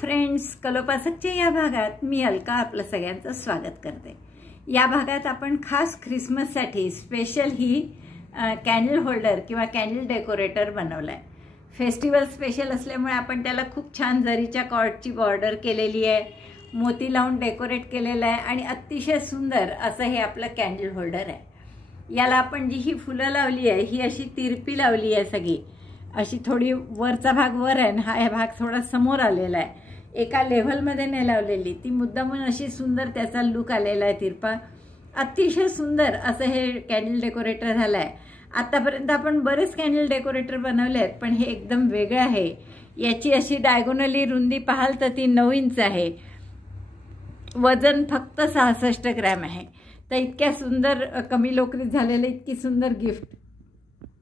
Friends, कलोपासकच्या या भागात मी अलका आपलं सगळ्यांचं स्वागत करते। या भागात आपण खास ख्रिसमससाठी स्पेशल ही कॅन्डल होल्डर किंवा कॅन्डल डेकोरेटर बनवलाय। फेस्टिवल स्पेशल असल्यामुळे आपण त्याला खूप छान जरीच्या कॉर्डची बॉर्डर केलेली आहे, मोती लावून डेकोरेट केलेलं आहे आणि अतिशय सुंदर असं हे आपलं कॅन्डल होल्डर आहे। याला आपण जी ही फुलं लावली आहे ही अशी तिरपी लावली आहे, सगळी अशी थोडी वरचा भाग वर आहे, हा भाग थोडा समोर आलेला आहे। एका लेव्हलमध्ये नाही लावलेली, ती मुद्दामून अशी सुंदर त्याचा लुक आलेला आहे तिरपा। अतिशय सुंदर असं हे कॅन्डल डेकोरेटर झालं आहे। आतापर्यंत आपण बरेच कॅन्डल डेकोरेटर बनवले आहेत, पण हे एकदम वेगळं आहे। याची अशी डायगोनली रुंदी पाहाल तर ती 9 इंच आहे, वजन फक्त 66 ग्रॅम आहे। तर इतक्या सुंदर कमी लोकरीत झालेलं इतकी सुंदर गिफ्ट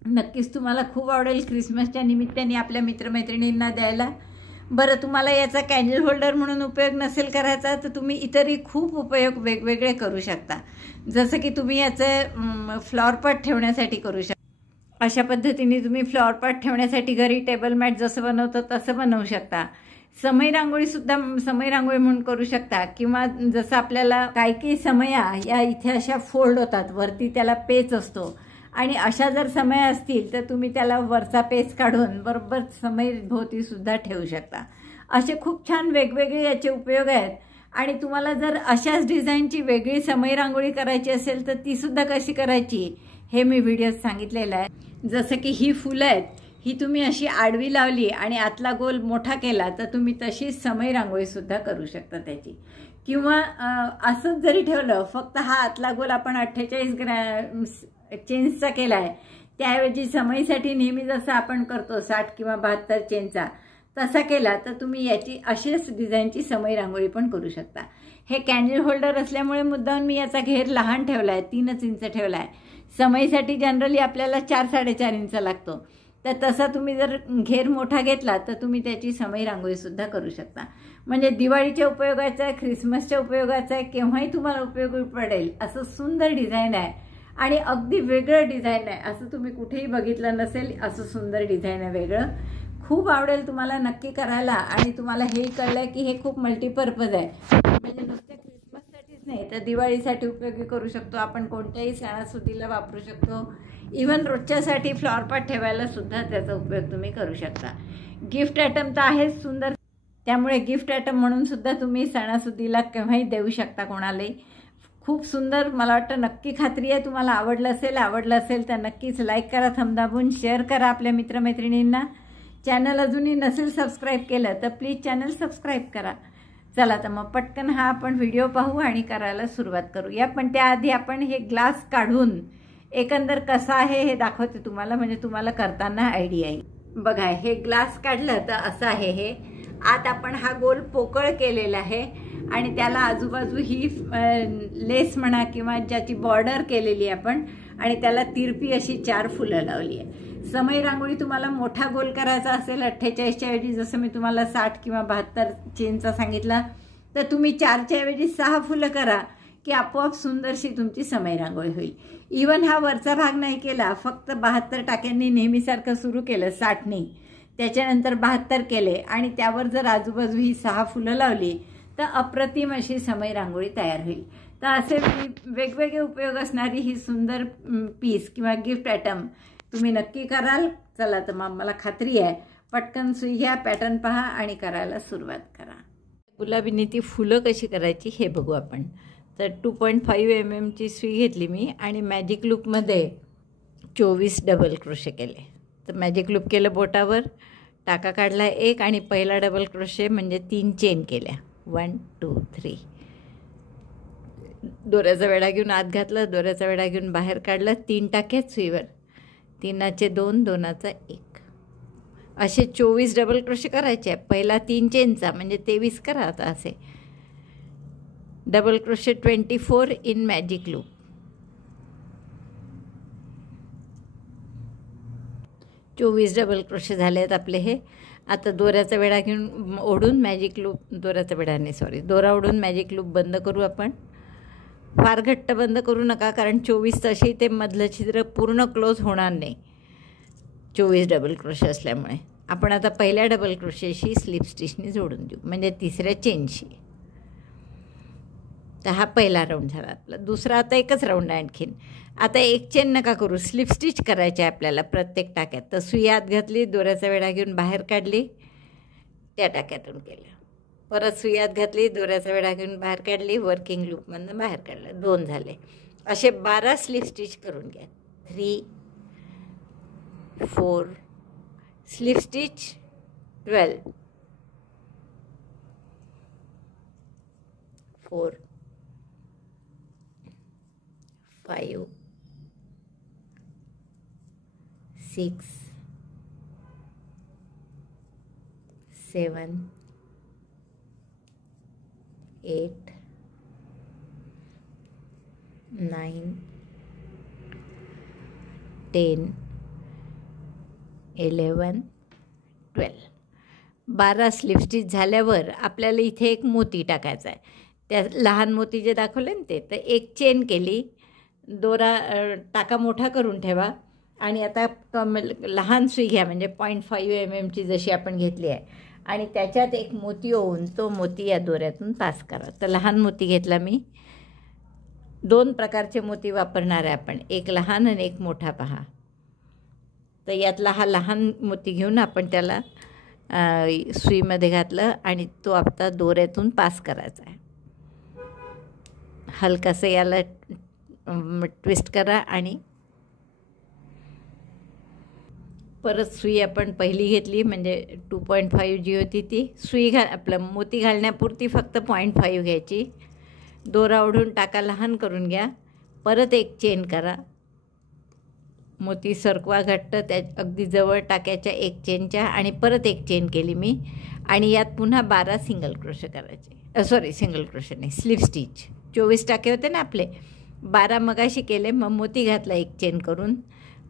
नक्कीच तुम्हाला खूप आवडेल ख्रिसमसच्या निमित्ताने आपल्या मित्रमैत्रिणींना द्यायला। बरं, तुम्हाला याचा कॅन्डल होल्डर म्हणून उपयोग नसेल करायचा तर तुम्ही इतरही खूप उपयोग वेगवेगळे करू शकता। जसं की तुम्ही याचे फ्लॉवर पॉट ठेवण्यासाठी करू शकता। अशा पद्धतीने तुम्ही फ्लॉवर पॉट ठेवण्यासाठी घरी टेबल मॅट जसं बनवतो तसं बनवू शकता। समय रांगोळी सुद्धा समय रांगोळी म्हणून करू शकता, किंवा जसं आपल्याला काही समया या इथे अशा फोल्ड होतात, वरती त्याला पेच असतो आणि अशा जर समय असतील तर तुम्ही त्याला वरचा पेच काढून बरोबर समय भोवती सुद्धा ठेवू शकता। असे खूप छान वेगवेगळे याचे उपयोग आहेत। आणि तुम्हाला जर अशाच डिझाईनची वेगळी समय रांगोळी करायची असेल तर ती सुद्धा कशी करायची हे मी व्हिडिओत सांगितलेलं आहे। जसं की ही फुलं आहेत, ही तुम्ही अशी आडवी लावली आणि आतला गोल मोठा केला तर तुम्ही तशी समय रांगोळी सुद्धा करू शकता त्याची। किंवा असंच जरी ठेवलं, फक्त हा आतला गोल आपण 48 ग्रॅम चेन्सचा केला आहे, त्याऐवजी समईसाठी नेहमी जसं आपण करतो 60 किंवा 72 चेनचा तसा केला तर तुम्ही याची अशीच डिझाईनची समय रांगोळी पण करू शकता। हे कॅन्डल होल्डर असल्यामुळे मुद्दाम मी याचा घेर लहान ठेवला आहे, 3 इंच ठेवला आहे। समईसाठी जनरली आपल्याला 4-4.5 इंच लागतो, तर तसा तुम्ही जर घेर मोठा घेतला तर तुम्ही त्याची समय रांगोळी सुद्धा करू शकता। म्हणजे दिवाळीच्या उपयोगाचं आहे, ख्रिसमसच्या उपयोगाचं आहे, केव्हाही तुम्हाला उपयोगी पडेल असं सुंदर डिझाईन आहे आणि अगदी वेगळं डिझाईन आहे, असं तुम्ही कुठेही बघितलं नसेल। असं सुंदर डिझाईन आहे, वेगळं खूप आवडेल तुम्हाला नक्की करायला। आणि तुम्हाला हेही कळलंय की हे खूप मल्टीपर्पज आहे, म्हणजे नुसत्या ख्रिसमससाठीच नाही तर दिवाळीसाठी उपयोगी करू शकतो आपण, कोणत्याही सणासुदीला वापरू शकतो। इवन रोजच्यासाठी फ्लॉवर पॉट ठेवायला सुद्धा त्याचा उपयोग तुम्ही करू शकता। गिफ्ट आयटम तर आहेच सुंदर, त्यामुळे गिफ्ट आयटम म्हणून सुद्धा तुम्ही सणासुदीला केव्हाही देऊ शकता कोणालाही। खूप सुंदर, मला वाटतं नक्की खात्री आहे तुम्हाला आवडलं असेल तर नक्कीच लाईक करा, थंब दाबून शेअर करा आपल्या मित्रमैत्रिणींना। चॅनल अजूनही नसेल सबस्क्राईब केलं तर प्लीज चॅनल सबस्क्राईब करा। चला तर मग पटकन हा आपण व्हिडिओ पाहू आणि करायला सुरुवात करूया। पण त्याआधी आपण हे ग्लास काढून एकंदर कसा आहे हे दाखवते तुम्हाला, म्हणजे तुम्हाला करताना आयडिया येईल। बघा, हे ग्लास काढलं तर असं आहे हे। आत आपण हा गोल पोकळ केलेला आहे आणि त्याला आजूबाजू ही लेस म्हणा किंवा ज्याची बॉर्डर केलेली आहे आपण, आणि त्याला तिरपी अशी 4 फुलं लावली आहे। समय रांगोळी तुम्हाला मोठा गोल करायचा असेल 48च्या ऐवजी, जसं मी तुम्हाला 60 किंवा 72 चेनचा सांगितला, तर तुम्ही 4च्या ऐवजी 6 फुलं करा की आपोआप सुंदरशी तुमची समय रांगोळी होईल। इवन हा वरचा भाग नाही केला, फक्त 72 टाक्यांनी नेहमीसारखं सुरू केलं 60नी, त्याच्यानंतर 72 केले आणि त्यावर जर आजूबाजू ही 6 फुलं लावली तर अप्रतिम अशी समय रांगोळी तयार होईल। तर असे वेगवेगळे उपयोग असणारी ही सुंदर पीस किंवा गिफ्ट आयटम तुम्ही नक्की कराल। चला तर मग मला खात्री आहे, पटकन सुई घ्या, पॅटर्न पहा आणि करायला सुरुवात करा। गुलाबीने ती फुलं कशी करायची हे बघू आपण। तर 2.5 mm ची सुई घेतली मी आणि मॅजिक लूपमध्ये 24 डबल क्रोशे केले। तर मॅजिक लूप केलं बोटावर, टाका काढला 1 आणि पहिला डबल क्रोशे म्हणजे 3 चेन केल्या, 1 2 3। दोऱ्याचा वेढा घेऊन आत घातला, दोऱ्याचा वेढा घेऊन बाहेर काढला, 3 टाके सुईवर, 3चे 2, 2चा 1, असे 24 डबल क्रोशे करायचे। पहिला 3 चेनचा म्हणजे 23 करा आता असे। Double crochet 24 in magic loop. चोवीस डबल क्रोशे झाले आहेत आपले हे। आता दोऱ्याचा वेढा घेऊन ओढून मॅजिक लूप, दोरा ओढून मॅजिक लूप बंद करू आपण। फार घट्ट बंद करू नका, कारण 24 तशी ते मधलं छिद्र पूर्ण क्लोज होणार नाही 24 डबल क्रोशे असल्यामुळे। आपण आता पहिल्या डबल क्रोशेशी स्लिप स्टिचनी जोडून देऊ, म्हणजे तिसऱ्या चेनशी. तर हा पहिला राऊंड झाला आपला. दुसरा आता एकच राऊंड आहे आणखीन. आता एक चेन नका करू, स्लिप स्टिच करायची आहे आपल्याला प्रत्येक टाक्यात. तर सुई आत घातली, दोऱ्याचा वेढा घेऊन बाहेर काढली, त्या टाक्यातून केलं. परत सुई आत घातली, दोऱ्याचा वेढा घेऊन बाहेर काढली, वर्किंग लूपमधून बाहेर काढलं. 2 झाले. असे 12 स्लिप स्टिच करून घ्या. 3 4 स्लिप स्टिच, 12 4 5 6 7 8 9 10 11 12. 12 स्लिप स्टिच झाल्यावर आपल्याला इथे एक मोती टाकायचा आहे. त्या लहान मोती जे दाखवले ना ते, तर एक चेन केली, दोरा टाका मोठा करून ठेवा आणि आता लहान सुई घ्या, म्हणजे 0.5 mm जशी आपण घेतली आहे, आणि त्याच्यात एक मोती ओवून तो मोती या दोऱ्यातून पास करा. तर लहान मोती घेतला मी. 2 प्रकारचे मोती वापरणार आहे आपण, एक लहान आणि एक मोठा. पहा, तर यातला हा लहान मोती घेऊन आपण त्याला सुईमध्ये घातलं आणि तो आता दोऱ्यातून पास करायचा आहे. हलकासं याला ट्विस्ट करा आणि परत सुई आपण पहिली घेतली, म्हणजे 2.5 जी होती ती सुई आपलं मोती घालण्यापुरती फक्त 0.5 घ्यायची. दोरा ओढून टाका लहान करून घ्या. परत एक चेन करा, मोती सरकवा घट्ट, त्या अगदी जवळ टाक्याच्या एक चेनच्या, आणि परत एक चेन केली मी, आणि यात पुन्हा 12 सिंगल क्रोशे करायचे. सिंगल क्रोशे नाही, स्लिप स्टिच. 24 टाके होते ना आपले, 12 मगाशी केले, मग मोती घातला एक चेन करून,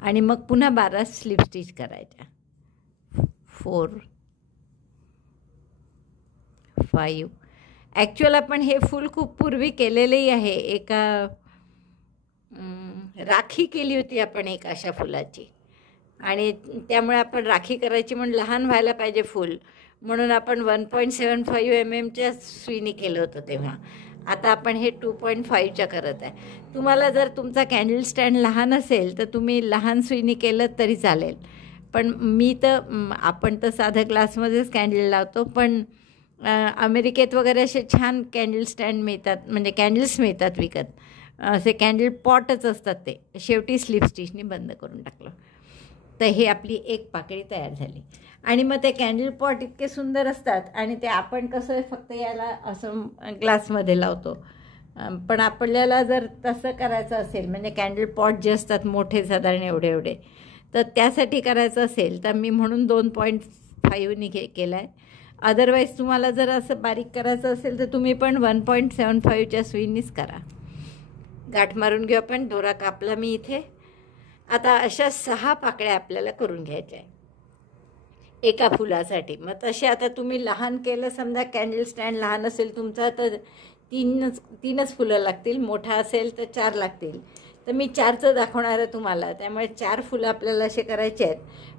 आणि मग पुन्हा 12 स्लिप स्टिच करायच्या. 4 5. ॲक्च्युअल आपण हे फूल खूप पूर्वी केलेलंही आहे. एका राखी केली होती आपण एक अशा फुलाची, आणि त्यामुळे आपण राखी करायची म्हणून लहान व्हायला पाहिजे फूल, म्हणून आपण 1.75 mm सुईने केलं होतं तेव्हा. आता आपण हे 2.5च्या करत आहे. तुम्हाला जर तुमचा कॅन्डल स्टँड लहान असेल तर तुम्ही लहान सुईने केलं तरी चालेल, पण आपण तर साधं ग्लासमध्येच कॅन्डल लावतो, पण अमेरिकेत वगैरे असे छान कॅन्डल स्टँड मिळतात, म्हणजे कॅन्डल्स मिळतात विकत. असे कॅन्डल पॉटच असतात ते. शेवटी स्लिप स्टिचनी बंद करून टाकलं. तर हे आपली एक पाकळी तयार झाली. आणि मग ते कॅन्डल पॉट इतके सुंदर असतात, आणि ते आपण कसं फक्त याला असं ग्लासमध्ये लावतो, पण आपल्याला जर तसं करायचं असेल, म्हणजे कॅन्डल पॉट जे असतात मोठे साधारण एवढे एवढे, तर त्यासाठी करायचं असेल तर मी म्हणून 2.5नी केलं आहे. अदरवाईज तुम्हाला जर असं बारीक करायचं असेल तर तुम्ही पण 1.75च्या सुईनीच करा. गाठ मारून घेऊ आपण. दोरा कापला मी इथे. आता अशा 6 पाकळ्या आपल्याला करून घ्यायच्या आहे एका फुलासाठी. मग तसे आता तुम्ही लहान केलं, समजा कॅन्डल स्टँड लहान असेल तुमचा तर 3च फुलं लागतील, मोठा असेल तर 4 लागतील. तर मी 4चं दाखवणार आहे तुम्हाला, त्यामुळे 4 फुलं आपल्याला असे करायचे आहेत,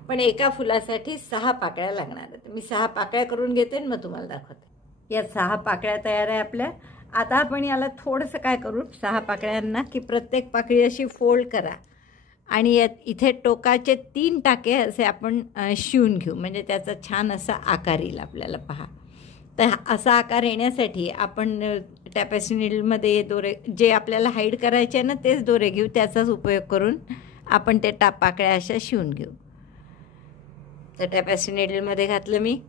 पण एका फुलासाठी 6 पाकळ्या लागणार आहेत. मी 6 पाकळ्या करून घेते आणि मग तुम्हाला दाखवते. या 6 पाकळ्या तयार आहे आपल्या. आता आपण याला थोडंसं काय करू, 6 पाकळ्यांना की प्रत्येक पाकळी अशी फोल्ड करा, आणि इथे टोकाचे 3 टाके असे आपण शिवून घेऊ, म्हणजे त्याचा छान असा आकार येईल आपल्याला. पहा, तर असा आकार येण्यासाठी आपण टॅपेस्ट्री नीडलमध्ये दोरे जे आपल्याला हाईड करायचे आहे ना, तेच दोरे घेऊ. त्याचाच उपयोग करून आपण ते पाकळ्या अशा शिवून घेऊ. तर टॅपेस्ट्री नीडलमध्ये घातलं मी,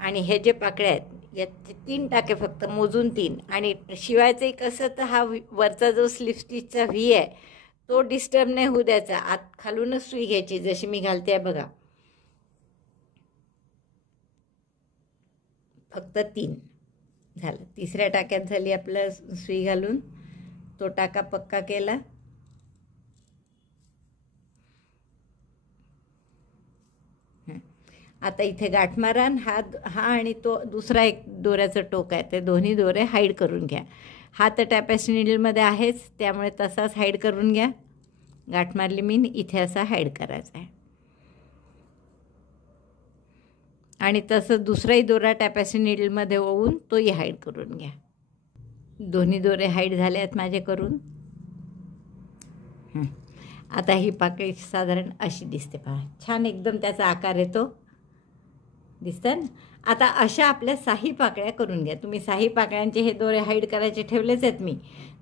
आणि हे जे पाकळ्या आहेत यात 3 टाके फक्त, मोजून 3. आणि शिवायचं कसं, तर हा वरचा जो स्लिप स्टिचचा व्ही आहे तो डिस्टर्ब नाही होऊ द्यायचा. आत खालूनच सुई घ्यायची, जशी मी घालते आहे बघा. फक्त 3 झालं. तिसऱ्या टाक्यात झाली आपलं सुई घालून, तो टाका पक्का केला. आता इथे गाठ मारा. हा आणि तो दुसरा एक दोऱ्याचं टोक आहे, ते दोन्ही दोरे हाईड करून घ्या. हा तर टॅपेस्ट्री नीडलमध्ये आहेच, त्यामुळे तसाच हाईड करून घ्या. गाठ मारली मी, इथे असा हाईड करायचा आहे. आणि तसं दुसराही दोरा टॅपॅसी नीडलमध्ये ओवून तोही हाईड करून घ्या. दोन्ही दोरे हाईड झाले आहेत माझे करून. आता ही पाकळी साधारण अशी दिसते पहा. छान एकदम त्याचा आकार येतो, दिसतं ना. आता अशा आपल्या 6 पाकळ्या करून घ्या. तुम्ही 6 पाकळ्यांचे हे दोरे हाईड करायचे ठेवलेच आहेत मी,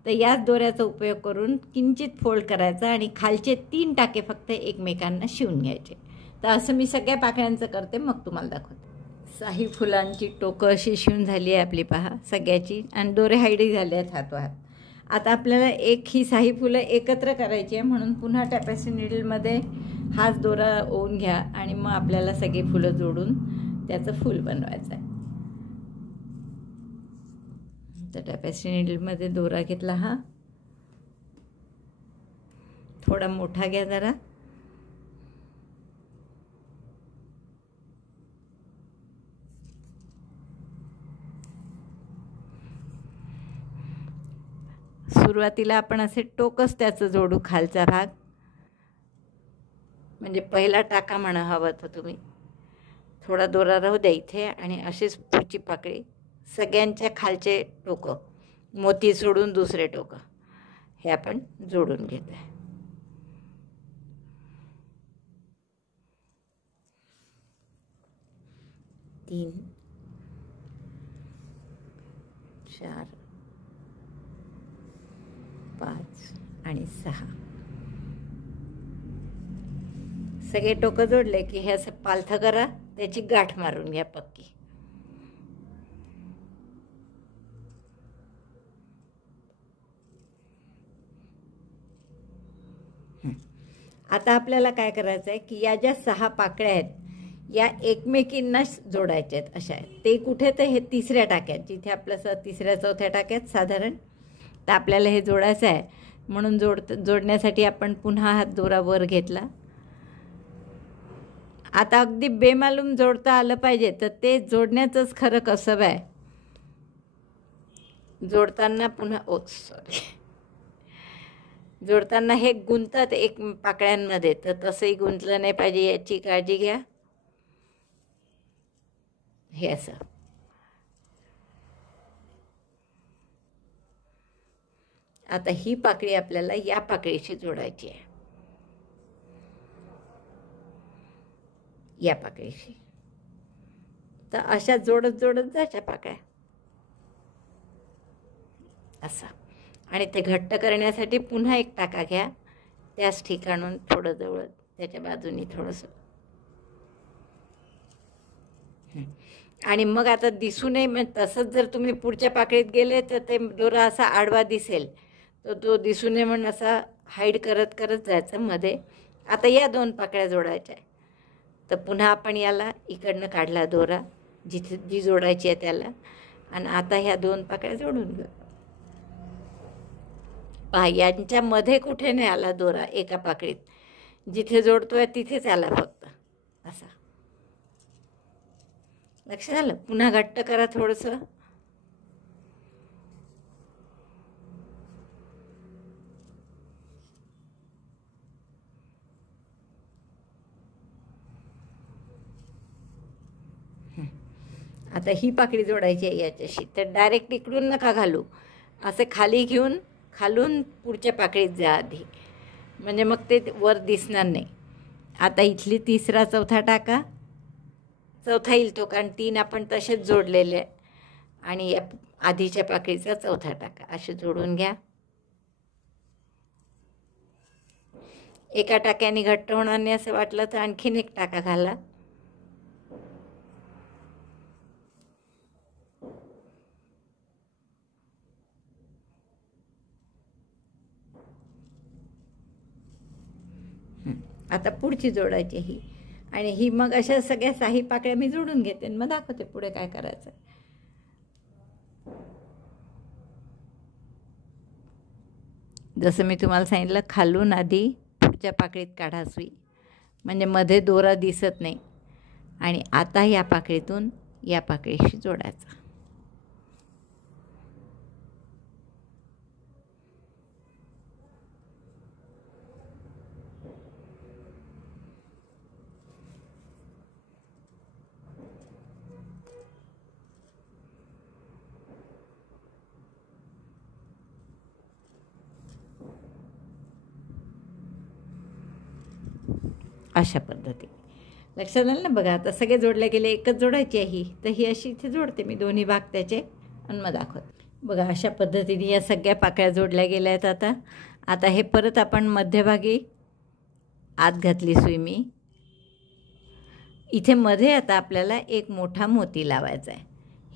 तर याच दोऱ्याचा उपयोग करून किंचित फोल्ड करायचा आणि खालचे 3 टाके फक्त एकमेकांना शिवून घ्यायचे. तर असं मी सगळ्या पाकळ्यांचं करते, मग तुम्हाला दाखवते. 6 फुलांची टोकं अशी शिवून झाली आहे आपली पहा सगळ्याची, आणि दोरे हाईडही झाले आहेत हातोहात. आता आपल्याला ही 6 फुलं एकत्र करायची आहे, म्हणून पुन्हा टॅपॅसी नीडलमध्ये हाच दोरा ओवून घ्या आणि मग आपल्याला सगळी फुलं जोडून त्याचं फूल बनवायचं आहे. तर टॅपॅसी नीडलमध्ये दोरा घेतला, हा थोडा मोठा घ्या जरा. सुरुवातीला आपण असे टोकच त्याचं जोडू, खालचा भाग म्हणजे पहिला टाका म्हणा हवं तर तुम्ही. थोडा दोरा राहू द्या इथे आणि अशीच पुढची पाकळी सगळ्यांच्या खालचे टोकं, मोती सोडून दुसरे टोकं हे आपण जोडून घेतो आहे. 3 4 5 आणि 6 सगळे टोकं जोडले की हे असं पालथं करा, त्याची गाठ मारून घ्या पक्की. आता आपल्याला काय करायचं आहे की या ज्या 6 पाकळ्या आहेत या एकमेकींना जोडायच्या आहेत. अशा आहेत ते कुठे, तर हे 3ऱ्या टाक्यात, जिथे आपलं 3ऱ्या 4थ्या टाक्यात साधारण. तर आपल्याला हे जोडायचं आहे, म्हणून जोडण्यासाठी आपण पुन्हा हा दोरा वर घेतला. आता अगदी बेमालूम जोडता आलं पाहिजे, तर ते जोडण्याचंच खरं कसब आहे. जोडताना पुन्हा जोडताना हे गुंततात एक पाकळ्यांमध्ये, तर तसंही गुंतलं नाही पाहिजे याची काळजी घ्या. हे असं आता ही पाकळी आपल्याला या पाकळीशी जोडायची आहे, या पाकळीशी. तर अशा जोडत जोडत जायच्या पाकळ्या असा. आणि ते घट्ट करण्यासाठी पुन्हा एक टाका घ्या, त्याच ठिकाणून थोडं जवळ त्याच्या बाजूनी थोडंसं. आणि मग आता दिसू नये, मग तसंच जर तुम्ही पुढच्या पाकळीत गेले तर ते दोरा असा आडवा दिसेल, तर तो दिसू नये म्हणून असा हाईड करत करत जायचं मध्ये. आता या 2 पाकळ्या जोडायच्या आहे, तर पुन्हा आपण याला इकडनं काढला दोरा जिथे जी जोडायची आहे त्याला, आणि आता ह्या 2 पाकळ्या जोडून घेऊ. पहा यांच्यामध्ये कुठे नाही आला दोरा एका पाकळीत, जिथे जोडतोय तिथेच आला फक्त असा. लक्ष झालं? पुन्हा घट्ट करा थोडंसं. आता ही पाकळी जोडायची आहे याच्याशी, तर डायरेक्ट इकडून नका घालू, असे खाली घेऊन खालून पुढच्या पाकळीत जा आधी, म्हणजे मग ते वर दिसणार नाही. आता इथली 3रा 4था टाका, 4था येईल तो, कारण 3 आपण तसेच जोडलेले आहे, आणि या आधीच्या पाकळीचा 4था टाका असे जोडून घ्या. एका टाक्याने घट्ट होणार नाही असं वाटलं तर आणखीन एक टाका घाला. आता पुढची जोडायची ही, आणि ही मग अशा सगळ्या 6 पाकळ्या मी जोडून घेते आणि मग दाखवते पुढे काय करायचं. जसं मी तुम्हाला सांगितलं, खालून आधी पुढच्या पाकळीत काढा सुई, म्हणजे मध्ये दोरा दिसत नाही. आणि आता या पाकळीतून या पाकळीशी जोडायचं. अशा पद्धतीने लक्षात आलं ना. बघा आता सगळे जोडले गेले, एकच जोडायची आहे ही, तर ही अशी इथे जोडते मी दोन्ही भाग त्याचे आणि मग दाखवते. बघा अशा पद्धतीने या सगळ्या पाकळ्या जोडल्या गेल्या आहेत. आता हे परत आपण मध्यभागी आत घातली सुई मी. इथे मध्ये आता आपल्याला एक मोठा मोती लावायचा आहे.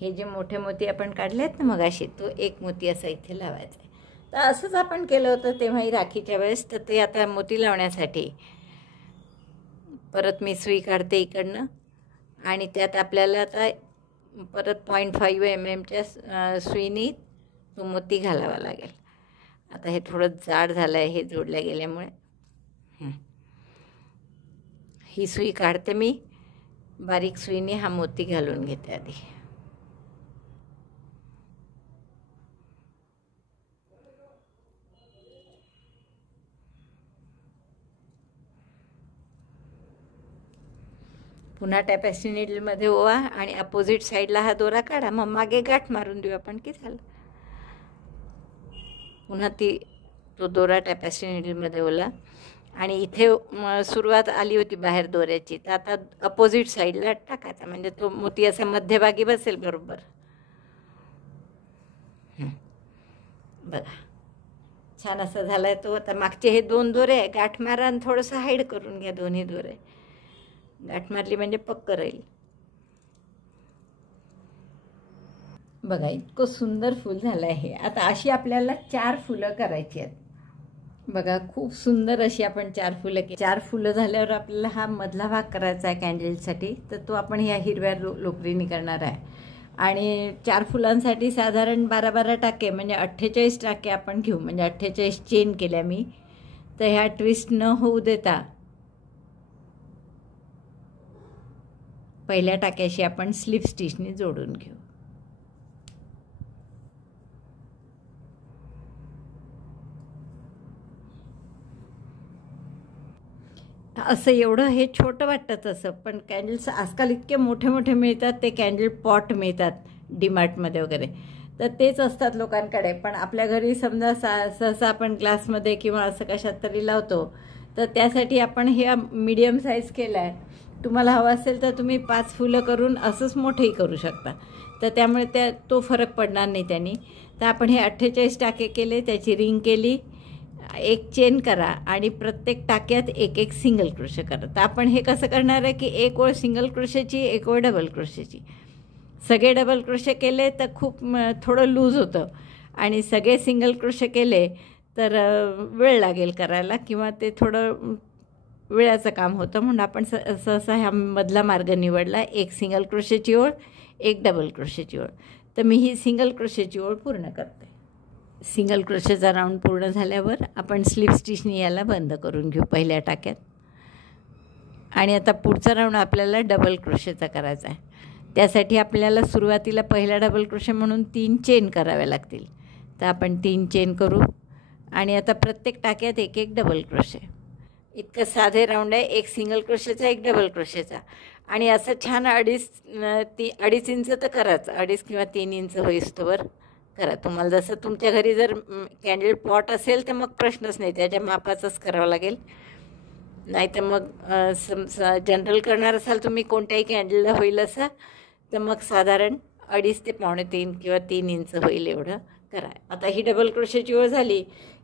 हे जे मोठे मोती आपण काढले आहेत ना मगाशी, तो एक मोती असा इथे लावायचा आहे. तर असंच आपण केलं होतं तेव्हाही राखीच्या वेळेस. तर ते आता मोती लावण्यासाठी परत मी सुई काढते इकडनं आणि त्यात आपल्याला आता परत 0.5 mm सुईनी तो मोती घालावा लागेल. आता हे थोडं जाड झालं आहे हे जोडल्या गेल्यामुळे. ही सुई काढते मी, बारीक सुईने हा मोती घालून घेते आधी. पुन्हा टॅपेस्ट्री नीडलमध्ये ओवा आणि अपोजिट साईडला हा दोरा काढा. मग मागे गाठ मारून देऊ आपण की झालं. पुन्हा तो दोरा टॅपेस्ट्री नीडलमध्ये ओला आणि इथे सुरुवात आली होती बाहेर दोऱ्याची, तर आता अपोजिट साईडला टाकायचा म्हणजे तो मोती असा मध्यभागी बसेल बरोबर. बघा छान असं झालं आहे तो. आता मागचे हे 2 दोरे आहे, गाठ मारा आणि थोडंसं हाईड करून घ्या दोन्ही दोरे. गाठ मारली म्हणजे पक्क राहील. बघा इतकं सुंदर फूल झालं आहे. आता अशी आपल्याला 4 फुलं करायची आहेत. बघा खूप सुंदर अशी आपण 4 फुलं 4 फुलं झाल्यावर आपल्याला हा मधला भाग करायचा आहे कॅन्डलसाठी. तर तो आपण ह्या हिरव्या लोकरीने करणार आहे. आणि 4 फुलांसाठी साधारण 12-12 टाके म्हणजे 48 टाके आपण घेऊ. म्हणजे 48 चेन केल्या मी. तर ह्या ट्विस्ट न होऊ देता पहिल्या टाक्याशी आपण स्लिप स्टिचने जोडून घेऊ. असं एवढं हे छोटं वाटतं तसं, पण कॅन्डल्स आजकाल इतके मोठे मोठे मिळतात. ते कॅन्डल पॉट मिळतात डीमार्टमध्ये वगैरे, तर तेच असतात लोकांकडे. पण आपल्या घरी समजा सहसा आपण ग्लासमध्ये किंवा असं कशात तरी लावतो. तर त्यासाठी आपण हे मीडियम साईज केला आहे. तुम्हाला हवं असेल तर तुम्ही 5 फुलं करून असंच मोठेही करू शकता. तर त्यामुळे तो फरक पडणार नाही त्यांनी. तर आपण हे 48 टाके केले, त्याची रिंग केली, एक चेन करा आणि प्रत्येक टाक्यात एक सिंगल क्रोशे करा. तर आपण हे कसं करणार आहे की एक ओळ सिंगल क्रोशेची, एक ओळ डबल क्रोशेची. सगळे डबल क्रोशे केले तर खूप थोडं लूज होतं आणि सगळे सिंगल क्रोशे केले तर वेळ लागेल करायला किंवा ते थोडं वेळाचं काम होतं. म्हणून आपण सहसा ह्या मधला मार्ग निवडला. एक सिंगल क्रोशेची ओळ, एक डबल क्रोशेची ओळ. तर मी ही सिंगल क्रोशेची ओळ पूर्ण करते. सिंगल क्रोशेचा राऊंड पूर्ण झाल्यावर आपण स्लिप स्टिचने याला बंद करून घेऊ पहिल्या टाक्यात. आणि आता पुढचा राऊंड आपल्याला डबल क्रोशेचा करायचा आहे. त्यासाठी आपल्याला सुरुवातीला पहिला डबल क्रोशे म्हणून 3 चेन कराव्या लागतील. तर आपण 3 चेन करू आणि आता प्रत्येक टाक्यात एक डबल क्रोशे. इतकं साधे राऊंड आहे. एक सिंगल क्रोशेचा, एक डबल क्रोशेचा. आणि असं छान 2.5 इंच तर करायचं, 2.5 किंवा 3 इंच होईस्तोवर करा. तुम्हाला जसं तुमच्या घरी जर कॅन्डल पॉट असेल तर मग प्रश्नच नाही, त्याच्या मापाचंच करावं लागेल. नाही तर मग जनरल करणार असाल तुम्ही कोणत्याही कॅन्डलला होईल असं, तर मग साधारण 2.5 ते 2.25 किंवा 3 इंच होईल एवढं करा. आता ही डबल क्रोशेची ओळ झाली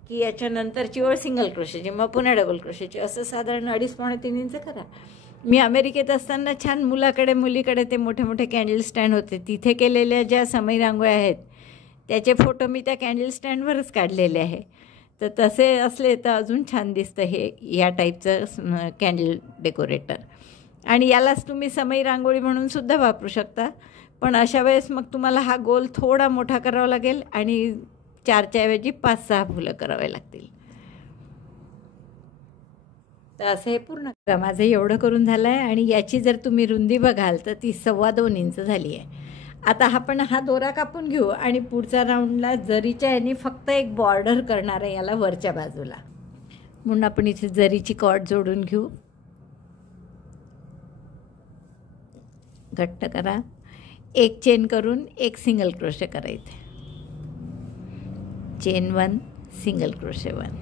की याच्यानंतरची ओळ सिंगल क्रोशेची, मग पुन्हा डबल क्रोशेची, असं साधारण 2.5-3 इंच करा. मी अमेरिकेत असताना छान मुलीकडे ते मोठे मोठे कॅन्डल स्टँड होते, तिथे केलेल्या ज्या समई रांगोळ्या आहेत त्याचे फोटो मी त्या कॅन्डल स्टँडवरच काढलेले आहे. तर तसे असले तर अजून छान दिसतं हे या टाईपचं कॅन्डल डेकोरेटर. आणि यालाच तुम्ही समई रांगोळी म्हणून सुद्धा वापरू शकता. पण अशा वेळेस मग तुम्हाला हा गोल थोडा मोठा करावा लागेल आणि 4च्या ऐवजी 5-6 फुलं करावे लागतील. तर असं हे पूर्ण करा. माझं एवढं करून झालं आहे आणि याची जर तुम्ही रुंदी बघाल तर ती 2.25 इंच झाली आहे. आता आपण हा दोरा कापून घेऊ आणि पुढच्या राऊंडला जरीच्या याने फक्त एक बॉर्डर करणार आहे याला वरच्या बाजूला. म्हणून आपण इथे जरीची कॉर्ड जोडून घेऊ. घट्ट करा. एक चेन करून एक सिंगल क्रोशे करायचे. Chain 1, single crochet 1.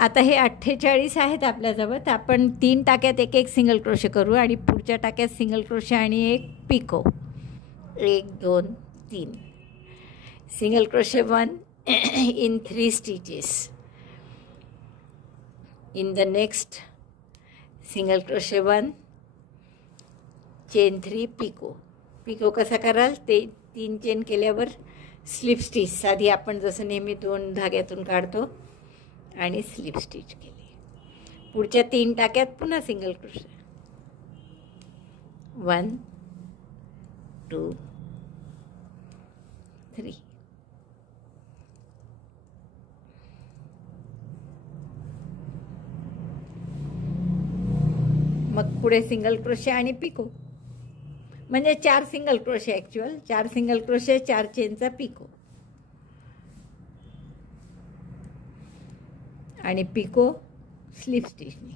आता हे 48 आहेत आपल्याजवळ, तर आपण 3 टाक्यात एक सिंगल क्रोशे करू आणि पुढच्या टाक्यात सिंगल क्रोशे आणि एक picot. 1 2 3 single crochet 1 in 3 stitches. In the next single crochet 1 chain 3 picot. Picot कसा कराल ते 3 चेन केल्यावर स्लिप स्टिच साधी आपण जसं नेहमी 2 धाग्यातून काढतो आणि स्लिप स्टिच केली. पुढच्या 3 टाक्यात पुन्हा सिंगल क्रोशे 1 2 3 मग पुढे सिंगल क्रोशे आणि पिको, म्हणजे 4 single crochet, actual 4 single crochet 4 चेनचा पिको आणि पिको स्लिप स्टिचनी.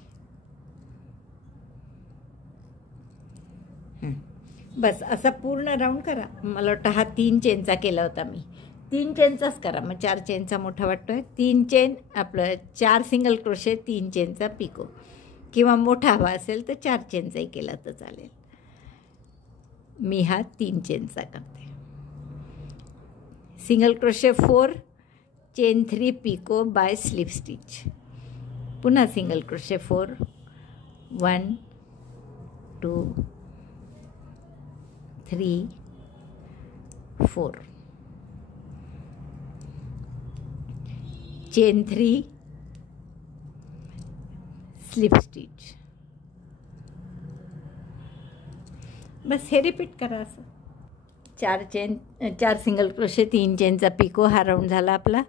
बस असा पूर्ण राऊंड करा. मला वाटतं हा 3 चेनचा केला होता मी, 3 चेनचाच करा. मग 4 चेनचा मोठा वाटतोय. 3 चेन आपलं 4 सिंगल क्रोशे 3 चेनचा पिको, किंवा मोठा हवा असेल तर 4 चेनचाही केला तर चालेल. मी हा 3 चेनचा करते. Single crochet 4 chain 3 picot by slip stitch. पुन्हा single crochet 4 1 2 3 4 chain 3 slip stitch. बस हे रिपीट करा असं. 4 सिंगल क्रोशे 3 चेनचा पिको हा राऊंड झाला आपला.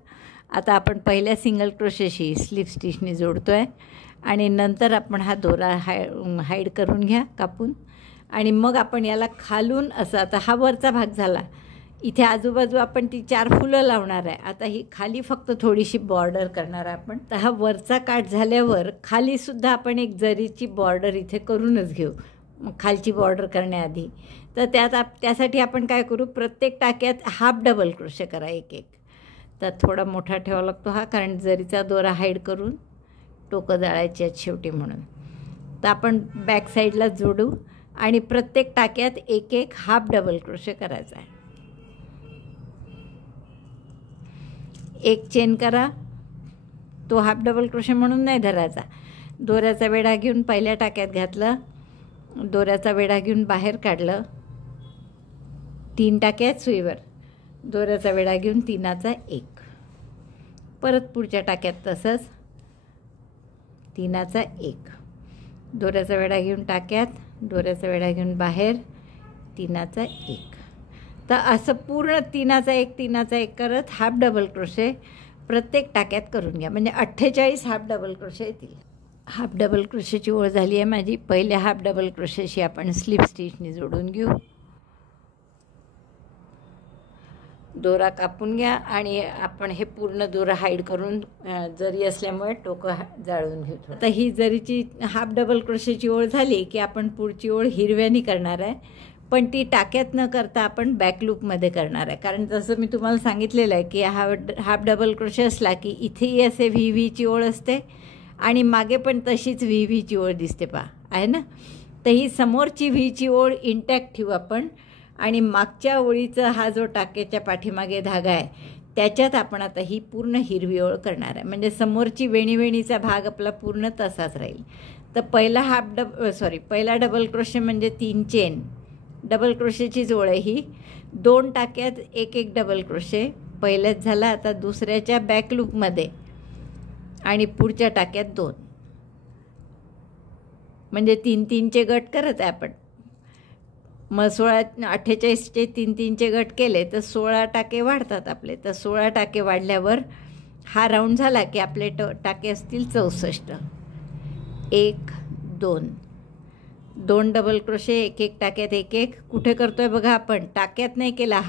आता आपण पहिल्या सिंगल क्रोशेशी स्लिप स्टिचने जोडतो आहे आणि नंतर आपण हा दोरा हाईड करून घ्या कापून, आणि मग आपण याला खालून असं, आता हा वरचा भाग झाला, इथे आजूबाजू आपण ती 4 फुलं लावणार आहे. आता ही खाली फक्त थोडीशी बॉर्डर करणार आहे आपण. तर हा वरचा काठ झाल्यावर खालीसुद्धा आपण एक जरीची बॉर्डर इथे करूनच घेऊ खालची बॉर्डर करण्याआधी. तर त्यासाठी आपण काय करू, प्रत्येक टाक्यात हाफ डबल क्रोशे करा एक एक. तर थोडा मोठा ठेवावा लागतो हा, कारण जरीचा दोरा हाईड करून टोकं जाळायची आहेत शेवटी म्हणून. तर आपण बॅक साईडला जोडू आणि प्रत्येक टाक्यात एक एक हाफ डबल क्रोशे करायचा आहे. एक चेन करा, तो हाफ डबल क्रोशे म्हणून नाही धरायचा. दोऱ्याचा वेढा घेऊन पहिल्या टाक्यात घातलं, दोऱ्याचा वेढा घेऊन बाहेर काढलं, 3 टाक्यात सुईवर दोऱ्याचा वेढा घेऊन 3चा 1, परत पुढच्या टाक्यात तसंच 3चा 1, दोऱ्याचा वेढा घेऊन टाक्यात, दोऱ्याचा वेढा घेऊन बाहेर 3चा 1. तर असं पूर्ण 3चा 1 3चा 1 करत हाफ डबल क्रोशे प्रत्येक टाक्यात करून घ्या, म्हणजे 48 हाफ डबल क्रोशे येतील. हाफ डबल क्रोशेची ओळ झाली आहे माझी. पहिल्या हाफ डबल क्रोशेशी आपण स्लिप स्टिचने जोडून घेऊ. दोरा कापून घ्या आणि आपण हे पूर्ण दोरा हाईड करून, जरी असल्यामुळे टोकं जाळून घेतो. आता ही जरीची हाफ डबल क्रोशेची ओळ झाली की आपण पुढची ओळ हिरव्यानी करणार आहे, पण ती टाक्यात न करता आपण बॅक लूपमध्ये करणार आहे. कारण जसं मी तुम्हाला सांगितलेलं आहे की हाफ डबल क्रोशे असला की इथेही असे व्हीची ओळ असते आणि मागे पण तशीच व्हीची ओळ दिसते, पहा आहे ना. तर ही समोरची व्हीची ओळ इंटॅक्ट ठेवू आपण, आणि मागच्या ओळीचा हा जो टाक्याच्या पाठीमागे धागा आहे त्याच्यात आपण आता ही पूर्ण हिरवी ओळ करणार आहे, म्हणजे समोरची वेणीचा भाग आपला पूर्ण तसाच राहील. तर पहिला डबल क्रोशे म्हणजे 3 चेन, डबल क्रोशेचीच ओळ आहे ही. 2 टाक्यात एक एक डबल क्रोशे, पहिल्याच झाला. आता दुसऱ्याच्या बॅक लूपमध्ये आणि पुढच्या टाक्यात 2, म्हणजे 3-3चे गट करत आहे आपण. मग 48चे 3-3चे गट केले तर 16 टाके वाढतात आपले. तर 16 टाके वाढल्यावर हा राऊंड झाला की आपले टाके असतील 64. 1 2 2 डबल क्रोशे एक एक टाक्यात एक एक. कुठे करतोय बघा आपण, टाक्यात नाही केला.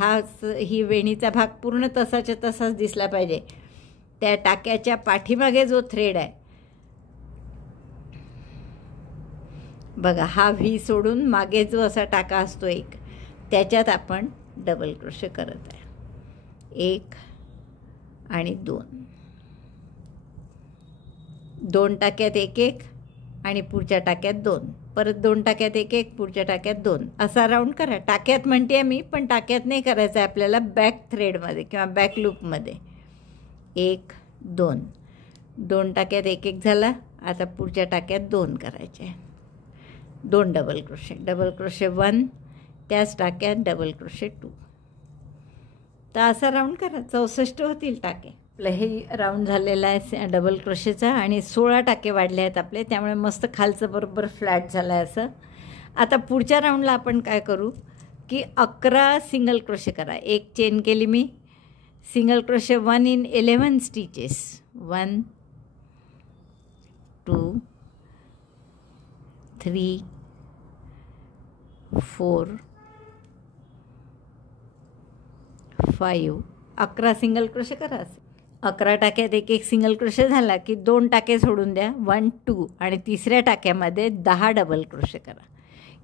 ही वेणीचा भाग पूर्ण तसाच्या तसाच दिसला पाहिजे. त्या टाक्याच्या पाठीमागे जो थ्रेड आहे बघा, हा व्ही सोडून मागे जो असा टाका असतो एक, त्याच्यात आपण डबल क्रोशे करत आहे. 1 आणि 2 2 टाक्यात 1 1 आणि पुढच्या टाक्यात 2, परत 2 टाक्यात 1 1 पुढच्या टाक्यात 2, असा राऊंड करा. टाक्यात म्हणते मी, पण टाक्यात नाही करायचं आहे आपल्याला, बॅक थ्रेडमध्ये किंवा बॅक लूपमध्ये. 1 2 2 टाक्यात 1 1 झाला. आता पुढच्या टाक्यात 2 करायचे. 2 डबल क्रोशे 1, त्याच टाक्यात डबल क्रोशे 2. तर असा राऊंड करा, 64 होतील टाके. आपलं हे राऊंड झालेला आहे डबल क्रोशेचा आणि 16 टाके वाढले आहेत आपले, त्यामुळे मस्त खालचं बरोबर फ्लॅट झालं आहे असं. आता पुढच्या राऊंडला आपण काय करू की 11 सिंगल क्रोशे करा. एक चेन केली मी, single crochet 1 in 11 stitches. 1 2 3 4 5 11 single crochet करा. 11 टाक्यात 1 1 सिंगल क्रोशे झाला की 2 टाके सोडून द्या. 1 2 आणि तिसऱ्या टाक्यामध्ये 10 डबल क्रोशे करा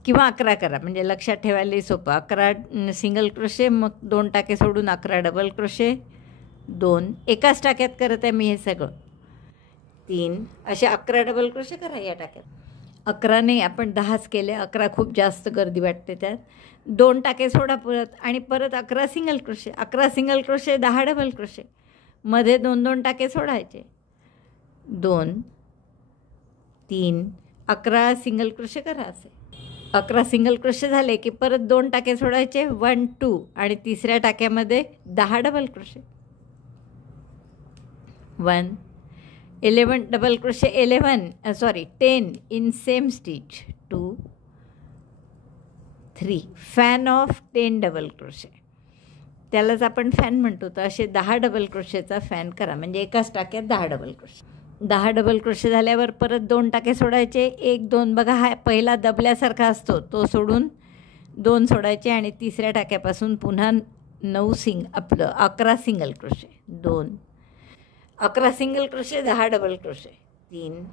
किंवा 11 करा, म्हणजे लक्षात ठेवायला सोपं. 11 सिंगल क्रोशे, मग 2 टाके सोडून 11 डबल क्रोशे, 2 एकाच टाक्यात करत आहे मी हे सगळं. 3 असे 11 डबल क्रोशे करा या टाक्यात. 11 नाही, आपण 10च केले. 11 खूप जास्त गर्दी वाटते त्यात. 2 टाके सोडा परत आणि परत 11 single crochet. 11 single crochet 10 double crochet, मध्ये 2 2 टाके सोडायचे. 2 3 11 सिंगल क्रोशे करा असे. 11 सिंगल क्रोशे झाले की परत 2 टाके सोडायचे. 1 2 आणि तिसऱ्या टाक्यामध्ये 10 double crochet. 1 11 double crochet 10 in same stitch. 2 3 fan of 10 double crochet, त्यालाच आपण फॅन म्हणतो. तर असे 10 डबल क्रोशेचा फॅन करा, म्हणजे एकाच टाक्यात 10 डबल क्रोशे. 10 डबल क्रोशे झाल्यावर परत 2 टाके सोडायचे. 1 2 बघा, हा पहिला दबल्यासारखा असतो तो सोडून 2 सोडायचे आणि तिसऱ्या टाक्यापासून पुन्हा 11 single crochet. 2 11 single crochet 10 double crochet. 3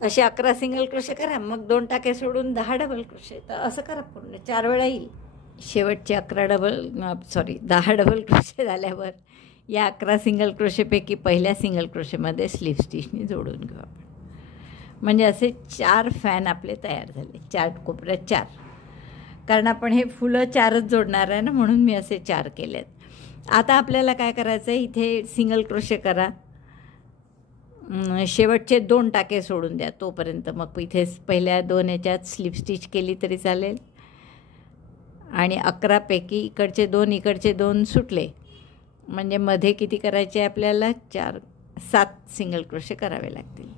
असे 11 सिंगल क्रोशे करा, मग 2 टाके सोडून 10 डबल क्रोशे. तर असं करा पूर्ण 4 वेळा येईल. शेवटचे 10 डबल क्रोशे झाल्यावर या 11 सिंगल क्रोशेपैकी पहिल्या सिंगल क्रोशेमध्ये स्लीव स्टिचनी जोडून घेऊ आपण. म्हणजे असे 4 फॅन आपले तयार झाले. 4 कोपऱ्यात 4, कारण आपण हे फुलं 4च जोडणार आहे ना, म्हणून मी असे 4 केलेत. आता आपल्याला काय करायचं आहे, इथे सिंगल क्रोशे करा, शेवटचे 2 टाके सोडून द्या तोपर्यंत. मग इथे पहिल्या 2 याच्यात स्लीव स्टिच केली तरी चालेल. आणि 11 पैकी इकडचे 2 इकडचे 2 सुटले, म्हणजे मध्ये किती करायचे आपल्याला, 7 सिंगल क्रोशे करावे लागतील.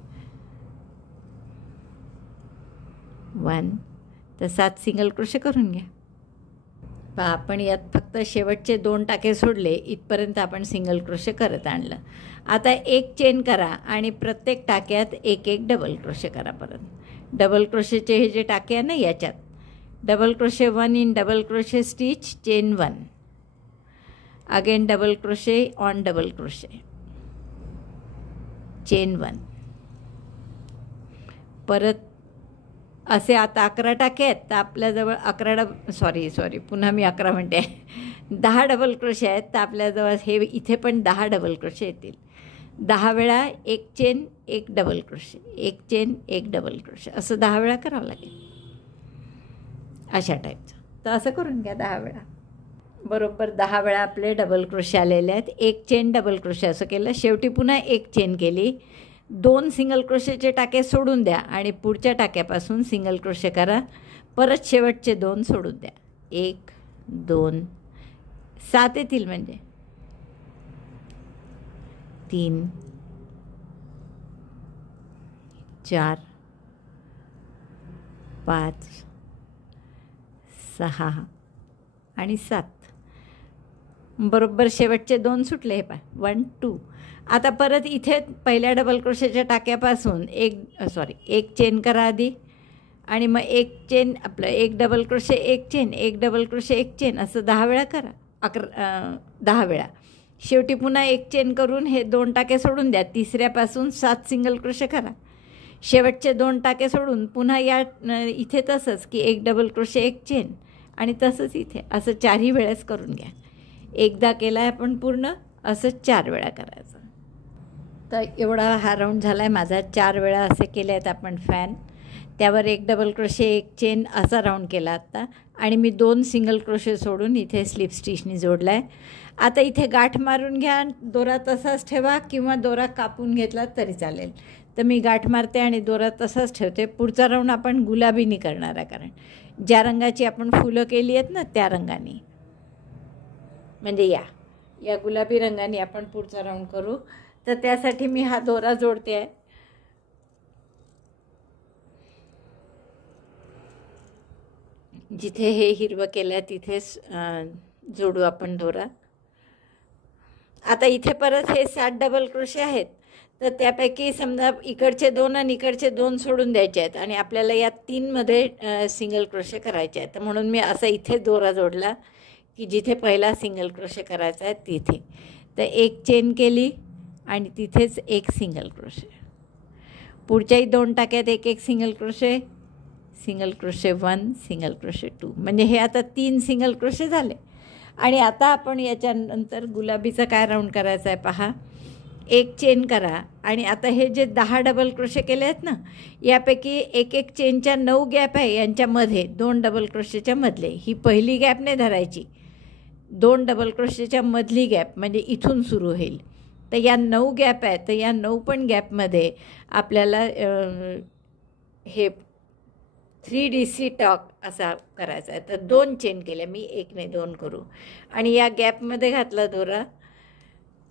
1 तर 7 सिंगल क्रोशे करून घ्या. पहा, आपण यात फक्त शेवटचे 2 टाके सोडले, इथपर्यंत आपण सिंगल क्रोशे करत आणलं. आता एक चेन करा आणि प्रत्येक टाक्यात 1 1 डबल क्रोशे करा. परत डबल क्रोशेचे हे जे टाके आहे ना, याच्यात double crochet 1 in double crochet stitch, chain 1, again double crochet on double crochet, chain 1. परत असे आता 11 टाके आहेत, तर आपल्याजवळ 10 डबल क्रोशे आहेत. तर आपल्याजवळ हे इथे पण 10 डबल क्रोशे येतील. 10 वेळा 1 chain 1 double crochet, 1 chain 1 double crochet, असं 10 वेळा करावं लागेल अशा टाईपचं. तर असं करून घ्या 10 वेळा. बरोबर 10 वेळा आपले डबल क्रोशे आलेले आहेत. 1 चेन डबल क्रोशे असं केलं. शेवटी पुन्हा 1 चेन केली. 2 सिंगल क्रोशेचे टाके सोडून द्या आणि पुढच्या टाक्यापासून सिंगल क्रोशे करा. परत शेवटचे 2 सोडून द्या. 1 2 7 येतील, म्हणजे 3 4 5 6 आणि 7. बरोबर शेवटचे 2 सुटले. हे 1 2. आता परत इथे पहिल्या डबल क्रोशेच्या टाक्यापासून एक चेन करा आधी, आणि मग 1 चेन आपलं 1 double crochet 1 chain 1 double crochet 1 chain, असं 10 वेळा करा. 10 वेळा. शेवटी पुन्हा 1 चेन करून हे 2 टाके सोडून द्या. तिसऱ्यापासून 7 सिंगल क्रोशे करा. शेवटचे 2 टाके सोडून पुन्हा या इथे तसंच की 1 डबल क्रोशे 1 चेन, आणि तसंच इथे असं 4ही वेळेस करून घ्या. एकदा केलं आहे आपण पूर्ण, असं 4 वेळा करायचं. तर एवढा हा राऊंड झाला आहे माझा. 4 वेळा असे केले आहेत आपण फॅन. त्यावर एक डबल क्रोशे, एक चेन असा राऊंड केला आत्ता. आणि मी 2 सिंगल क्रोशे सोडून इथे स्लिप स्टिचनी जोडला आहे. आता इथे गाठ मारून घ्या, दोरा तसाच ठेवा किंवा दोरा कापून घेतला तरी चालेल. तर मी गाठ मारते आणि दोरा तसाच ठेवते. पुढचा राऊंड आपण गुलाबीनी करणार आहे, कारण ज्या रंगाची आपण फुलं केली आहेत ना त्या रंगाने, म्हणजे या गुलाबी रंगाने आपण पुढचा राऊंड करू. तर त्यासाठी मी हा दोरा जोडते आहे. जिथे हे हिरवं केलं आहे तिथेच जोडू आपण दोरा. आता इथे परत हे 7 डबल क्रोशे आहेत. तर त्यापैकी समजा इकडचे 2 आणि इकडचे 2 सोडून द्यायचे आहेत आणि आपल्याला या 3मध्ये सिंगल क्रोशे करायचे आहेत. तर म्हणून मी असा इथे दोरा जोडला की जिथे पहिला सिंगल क्रोशे करायचा आहे तिथे. तर एक चेन केली आणि तिथेच एक सिंगल क्रोशे. पुढच्याही 2 टाक्यात एक एक single crochet, single crochet 1, single crochet 2, म्हणजे हे आता 3 सिंगल क्रोशे झाले. आणि आता आपण याच्यानंतर गुलाबीचा काय राऊंड करायचा आहे पहा. एक चेन करा आणि आता हे जे 10 डबल क्रोशे केले आहेत ना, यापैकी एक एक चेनच्या 9 गॅप आहे, यांच्यामध्ये 2 डबल क्रोशेच्या मधले, ही पहिली गॅप नाही धरायची, 2 डबल क्रोशेच्या मधली गॅप म्हणजे इथून सुरू होईल. तर या 9 गॅप आहेत. तर या 9 पण गॅपमध्ये आपल्याला हे 3DC टॉक असा करायचा आहे. तर 2 चेन केल्या मी, 1 नाही 2 करू. आणि या गॅपमध्ये घातला दोरा.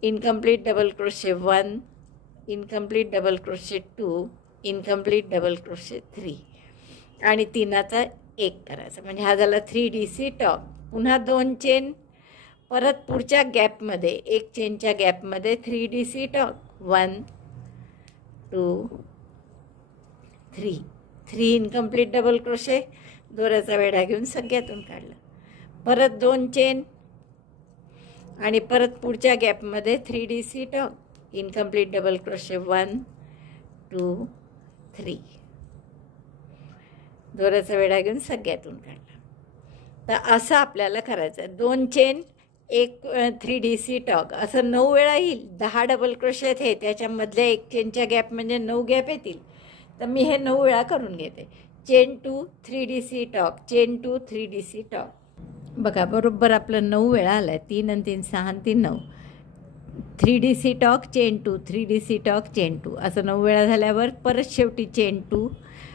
Incomplete double crochet 1, incomplete double crochet 2, incomplete double crochet 3 आणि 3चा 1 करायचा, म्हणजे हा झाला 3DC टॉक. पुन्हा 2 चेन, परत पुढच्या गॅपमध्ये 1 चेनच्या गॅपमध्ये 3DC टॉक, 1 2 3 इनकम्प्लीट डबल क्रोशे, दोऱ्याचा वेढा घेऊन सगळ्यातून काढला. परत 2 चेन आणि परत पुढच्या गॅपमध्ये 3DC talk, incomplete double crochet 1 2 3, दोऱ्याचा वेढा घेऊन सगळ्यातून काढला. तर असं आपल्याला करायचं आहे. 2 चेन, एक 3DC टॉक, असं 9 वेळा येईल. 10 डबल क्रोशे आहेत हे, त्याच्यामधल्या 1 चेनच्या गॅप म्हणजे 9 गॅप येतील. तर मी हे 9 वेळा करून घेते. चेन 2 3DC टॉक, चेन 2 3DC टॉक. बघा बरोबर आपलं 9 वेळा आलं आहे. 3 आणि 3 6 आणि 3 9. 3DC टॉक, चेन 2, 3DC टॉक, चेन 2, असं 9 वेळा झाल्यावर परत शेवटी चेन 2.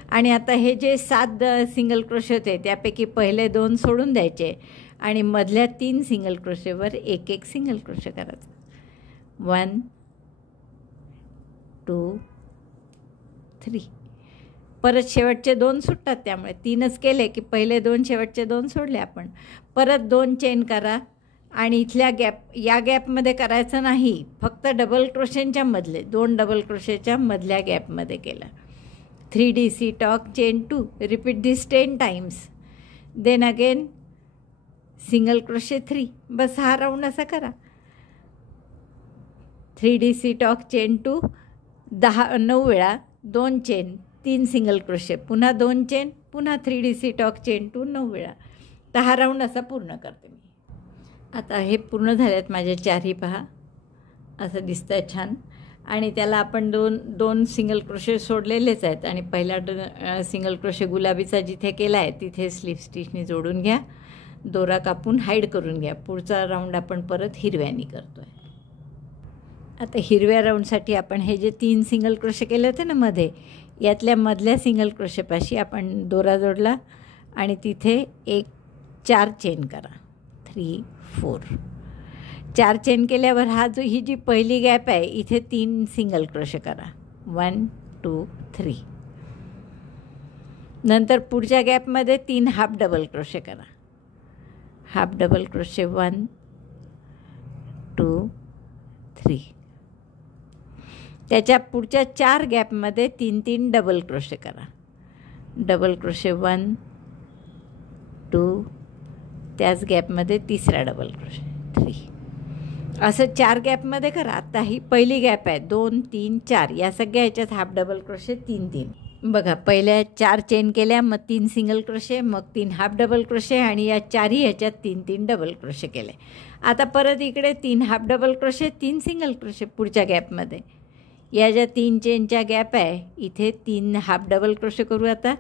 आणि आता हे जे 7 सिंगल क्रोशे होते त्यापैकी पहिले 2 सोडून द्यायचे आणि मधल्या 3 सिंगल क्रोशेवर एक एक सिंगल क्रोशे करायचा. 1 2 3. परत शेवटचे 2 सुटतात, त्यामुळे 3च केले की पहिले 2 शेवटचे 2 सोडले आपण. परत 2 चेन करा आणि इथल्या गॅप, या गॅपमध्ये करायचं नाही, फक्त डबल क्रोशेंच्या मधले 2 डबल क्रोशेच्या मधल्या गॅपमध्ये केलं. 3DC टॉक, chain 2, repeat this 10 times, then again single crochet 3. बस हा राऊंड असा करा. 3DC टॉक, चेन 2, 9 वेळा, 2 चेन, 3 सिंगल क्रोशे, पुन्हा 2 चेन, पुन्हा 3DC टॉक, चेन 2, 9 वेळा. तर हा राऊंड असा पूर्ण करते मी. आता हे पूर्ण झालेत माझे 4ही पहा, असं दिसतं आहे छान. आणि त्याला आपण 2 सिंगल क्रोशे सोडलेलेच आहेत आणि पहिला सिंगल क्रोशे गुलाबीचा जिथे केला आहे तिथे स्लिप स्टिचनी जोडून घ्या, दोरा कापून हाईड करून घ्या. पुढचा राऊंड आपण परत हिरव्यानी करतो आहे. आता हिरव्या राऊंडसाठी आपण हे जे 3 सिंगल क्रोशे केले होते ना मध्ये, यातल्या मधल्या सिंगल क्रोशेपाशी आपण दोरा जोडला आणि तिथे 4 चेन करा, 3 4. 4 चेन केल्यावर ही जी पहिली गॅप आहे इथे 3 सिंगल क्रोशे करा, 1 2 3. नंतर पुढच्या गॅपमध्ये 3 हाफ डबल क्रोशे करा, हाफ डबल क्रोशे 1 2 3. त्याच्या पुढच्या 4 गॅपमध्ये 3 डबल क्रोशे करा, डबल क्रोशे 1 2, त्याच गॅपमध्ये 3रा डबल क्रोशे 3. असं 4 गॅपमध्ये करा. आता ही पहिली गॅप आहे, 2 3 4, या सगळ्या ह्याच्यात हाफ डबल क्रोशे 3 3. बघा पहिल्या 4 चेन केल्या, मग 3 सिंगल क्रोशे, मग 3 हाफ डबल क्रोशे आणि या 4ही ह्याच्यात 3 डबल क्रोशे केले. आता परत इकडे 3 half double crochet, 3 single crochet पुढच्या गॅपमध्ये. या ज्या 3 चेनच्या गॅप आहे इथे 3 हाफ डबल क्रोशे करू आता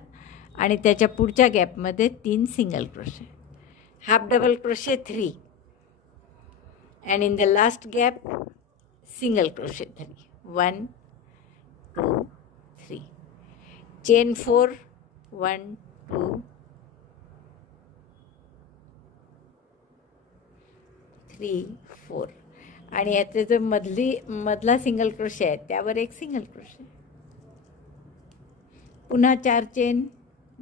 आणि त्याच्या पुढच्या गॅपमध्ये 3 single crochet. Half double crochet 3 and in the last gap single crochet 3. 1 2 3 chain 4 1 2 3 4 आणि याचे जो मधला सिंगल क्रोशे आहे त्यावर एक सिंगल क्रोशे. पुन्हा 4 चेन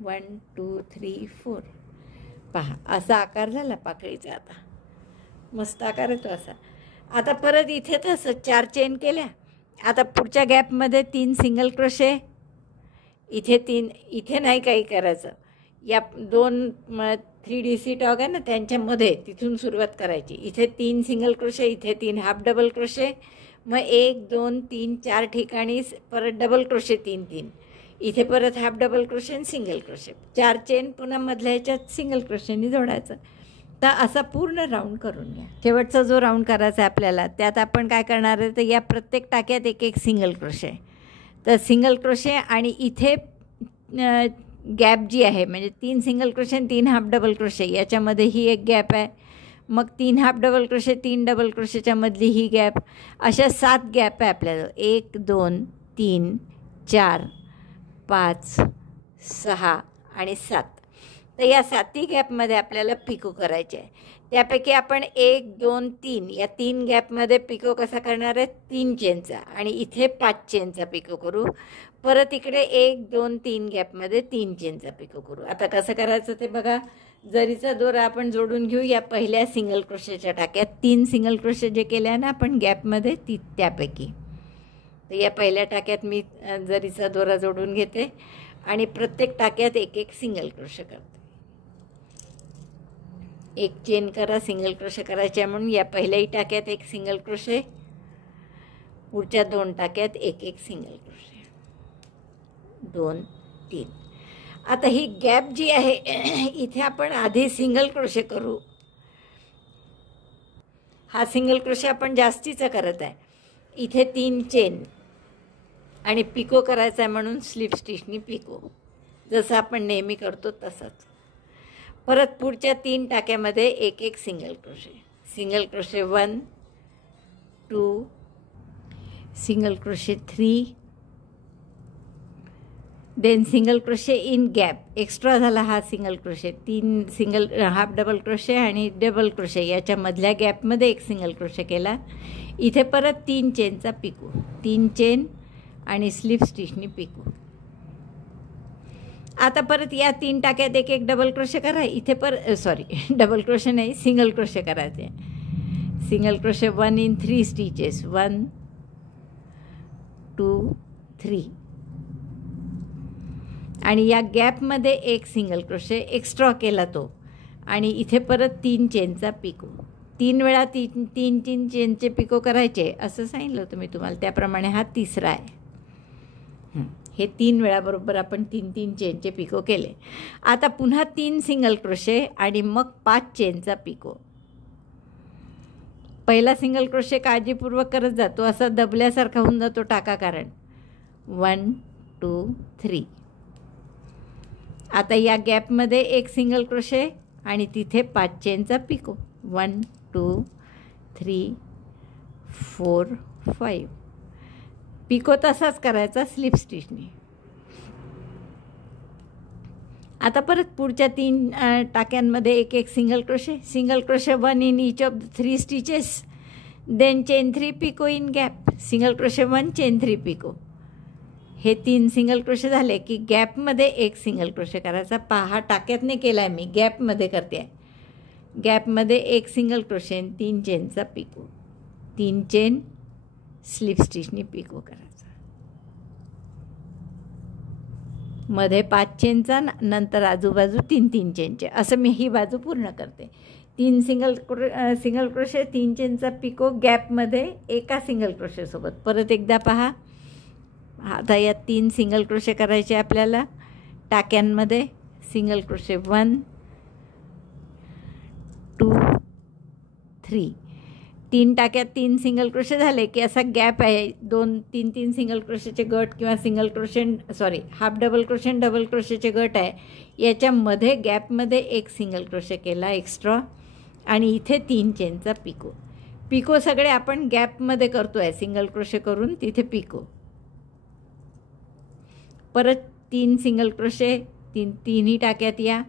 1 2 3 4. पहा असा आकार झाला पाकळीचा. आता मस्त आकार येतो असा. आता परत इथे तसं 4 चेन केल्या. आता पुढच्या गॅपमध्ये 3 सिंगल क्रोशे. इथे नाही काही करायचं. या 2 3DC टॉग आहे ना त्यांच्यामध्ये तिथून सुरुवात करायची. इथे 3 सिंगल क्रोशे, इथे 3 हाफ डबल क्रोशे. मग 1 2 3 4 ठिकाणी परत डबल क्रोशे 3 3. इथे परत हाफ डबल क्रोशे आणि सिंगल क्रोशे. 4 चेन पुन्हा मधल्या ह्याच्यात सिंगल क्रोशेनी जोडायचं. तर असा पूर्ण राऊंड करून घ्या. शेवटचा जो राऊंड करायचा आहे आपल्याला त्यात आपण काय करणार आहे तर या प्रत्येक टाक्यात एक एक सिंगल क्रोशे. तर सिंगल क्रोशे आणि इथे गॅप जी आहे म्हणजे 3 सिंगल क्रोशे आणि 3 हाफ डबल क्रोशे याच्यामध्ये ही एक गॅप आहे. मग 3 हाफ डबल क्रोशे 3 डबल क्रोशेच्या मधली ही गॅप. अशा 7 गॅप आहे आपल्याला. 1 2 3 4 5 6 आणि 7. तर या 7 गॅपमध्ये आपल्याला पिको करायचे आहे. त्यापैकी आपण 1 2 3 या 3 गॅपमध्ये पिको कसा करणार आहे 3 चेनचा आणि इथे 5 चेनचा पिको करू. परत इकडे 1 2 3 गॅपमध्ये 3 चेनचा पिको करू. आता कसं करायचं ते बघा. जरीचा दोरा आपण जोडून घेऊ. या पहिल्या सिंगल क्रोशेच्या टाक्यात 3 सिंगल क्रोशे जे केल्या ना आपण गॅपमध्ये त्यापैकी. तर या पहिल्या टाक्यात मी जरीचा दोरा जोडून घेते आणि प्रत्येक टाक्यात एक एक सिंगल क्रोशे करते. एक चेन करा, सिंगल क्रोशे करायचे म्हणून या पहिल्याही टाक्यात एक सिंगल क्रोशे, पुढच्या 2 टाक्यात एक एक सिंगल क्रोशे. 2 3. आता ही गॅप जी आहे इथे आपण आधी सिंगल क्रोशे करू. हा सिंगल क्रोशे आपण जास्तीचा करत आहे. इथे 3 चेन आणि पिको करायचा आहे म्हणून स्लिप स्टिचनी पिको जसं आपण नेहमी करतो तसंच. परत पुढच्या 3 टाक्यामध्ये एक एक single crochet. Single crochet 1 2 single crochet 3 then single crochet in gap. Extra झाला हा single crochet. 3 single half double crochet आणि डबल क्रोशे याच्या मधल्या गॅपमध्ये एक सिंगल क्रोशे केला. इथे परत 3 चेनचा पिको. 3 चेन आणि स्लिप स्टिचनी पिको. आता परत या 3 टाक्यात एक एक डबल क्रोशे करा. इथे डबल क्रोशे नाही सिंगल क्रोशे करायचे. Single crochet 1 in 3 stitches. 1 2 3 आणि या गॅपमध्ये एक सिंगल क्रोशे एक्स्ट्रा केला तो आणि इथे परत 3 चेनचा पिको. 3 वेळा 3 चेनचे पिको करायचे असं सांगितलं होतं मी तुम्हाला. त्याप्रमाणे हा तिसरा आहे. हे 3 वेळा बरोबर आपण 3 चेनचे पिको केले. आता पुन्हा 3 सिंगल क्रोशे आणि मग 5 चेनचा पिको. पहिला सिंगल क्रोशे काळजीपूर्वक करत जातो. असा दबल्यासारखा होऊन जातो टाका कारण. 1 2 3. आता या गॅपमध्ये एक सिंगल क्रोशे आणि तिथे 5 चेनचा पिको. 1 2 3 4 5. पिको तसाच करायचा स्लिप स्टिचनी. आता परत पुढच्या 3 टाक्यांमध्ये एक एक single crochet. Single crochet 1 in each of the 3 stitches. Then chain 3 picot in gap. Single crochet 1 chain 3 picot. हे 3 सिंगल क्रोशे झाले की गॅपमध्ये एक सिंगल क्रोशे करायचा. पहा टाक्यात नाही केला आहे मी, गॅपमध्ये करते आहे. गॅपमध्ये एक सिंगल क्रोशे 3 चेनचा पिको. 3 चेन स्लिप स्टिचनी पिको करायचा. मध्ये 5 चेनचा नंतर आजूबाजू 3 चेनचे. असं मी ही बाजू पूर्ण करते. 3 सिंगल क्रोशे 3 चेनचा पिको गॅपमध्ये एका सिंगल क्रोशेसोबत. परत एकदा पहा. आता या 3 सिंगल क्रोशे करायचे आपल्याला टाक्यांमध्ये. सिंगल क्रोशे 1 2 3 3 टाक्यात 3 सिंगल क्रोशे झाले की असा गॅप आहे, 2-3 सिंगल क्रोशेचे गट किंवा single crochet half double crochet आणि डबल क्रोशेचे गट आहे, याच्यामध्ये गॅपमध्ये 1 सिंगल क्रोशे केला एक्स्ट्रा आणि इथे 3 चेनचा पिको सगळे आपण गॅपमध्ये करतो आहे, सिंगल क्रोशे करून तिथे पिको. परत 3 सिंगल क्रोशे तिन्ही टाक्यात या,